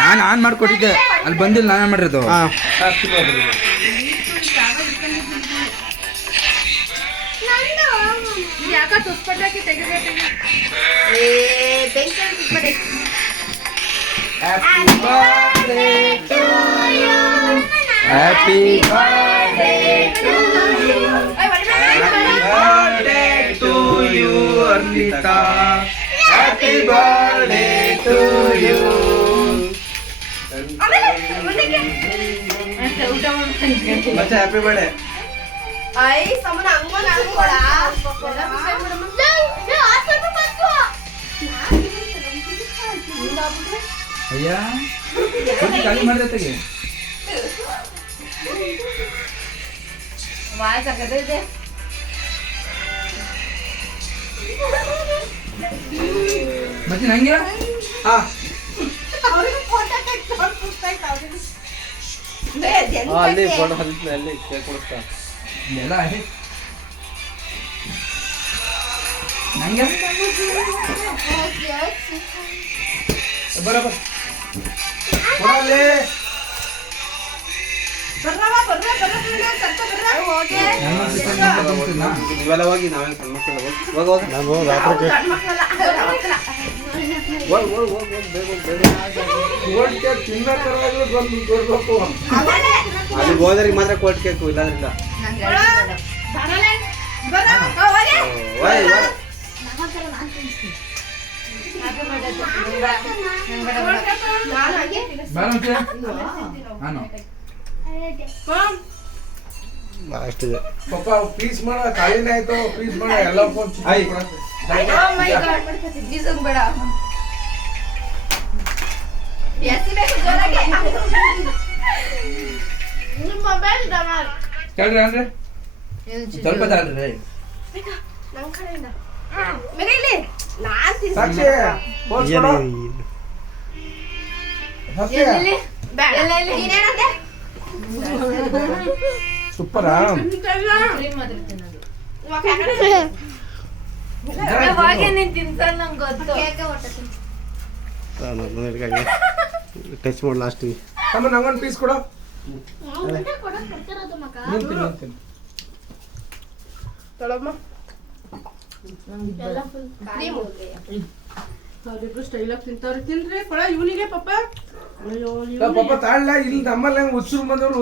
ನಾನು ಆನ್ ಮಾಡ್ಕೊಟ್ಟಿದ್ದೆ, ಅಲ್ಲಿ ಬಂದಿಲ್ಲ, ನಾನು ಮಾಡಿರೋದು. ಹ್ಯಾಪಿ ಬರ್ಡೇ ಟು ಯು ಅರ್ಲಿತಾ, ಹ್ಯಾಪಿ ಬರ್ಡೇ ಟು ಯು. ಮತ್ತೆ ಹ್ಯಾಪಿ ಬರ್ಡೇ. ಅಯ್ಯ ಖಾಲಿ ಮಾಡಿದೆ. ಮತ್ತೆ ನಂಗೆ ಅಲ್ಲಿ ಫೋಟೋ ಅಲ್ಲಿ ಕೇಕ್ ಕೊಡಿಸ್ತಾ ಎಲ್ಲ ನಂಗೆ ಬರಬರ್ ಇವೆಲ್ಲ ಹೋಗಿ ನಾವೇನು ಸಣ್ಣ ಮಕ್ಕಳು ಅಲ್ಲಿ ಹೋದ್ರಿಗೆ ಮಾತ್ರ ಕೋಟ್ ಕೇಕು, ಇಲ್ಲಾಂದ್ರಿಲ್ಲ. ಅಷ್ಟಿದೆ ಪಾಪ ಪೀಸ್ ಮಾಡ ಖಾಲಿನೇ ಆಯ್ತು, ಪೀಸ್ ಮಾಡ ಎಲ್ಲ ಫೋನ್ ಕೇಳ್ರಿ ಅಂದ್ರೆ ಸ್ವಲ್ಪ ತಾಳ್ರಿ. ಸಾಕ್ಷಿ ಸೂಪರಾ ಟಚ್ ಮಾಡಿ ಲಾಸ್ಟಿಗೆ ಅಮ್ಮ ನಂಗೊಂದು ಪೀಸ್ ಕೊಡು. ಸ್ಟೈಲಾಗಿ ತಿಂತವ್ರೆ, ತಿನ್ರಿ ಕೊಡ ಇವನಿಗೆ ಪಾಪ. ಪಾಪ ತಾಳ್ಲ ಇಲ್ಲಿ ನಮ್ಮಲ್ಲಿ ಉತ್ಸವ ಬಂದವ್ರು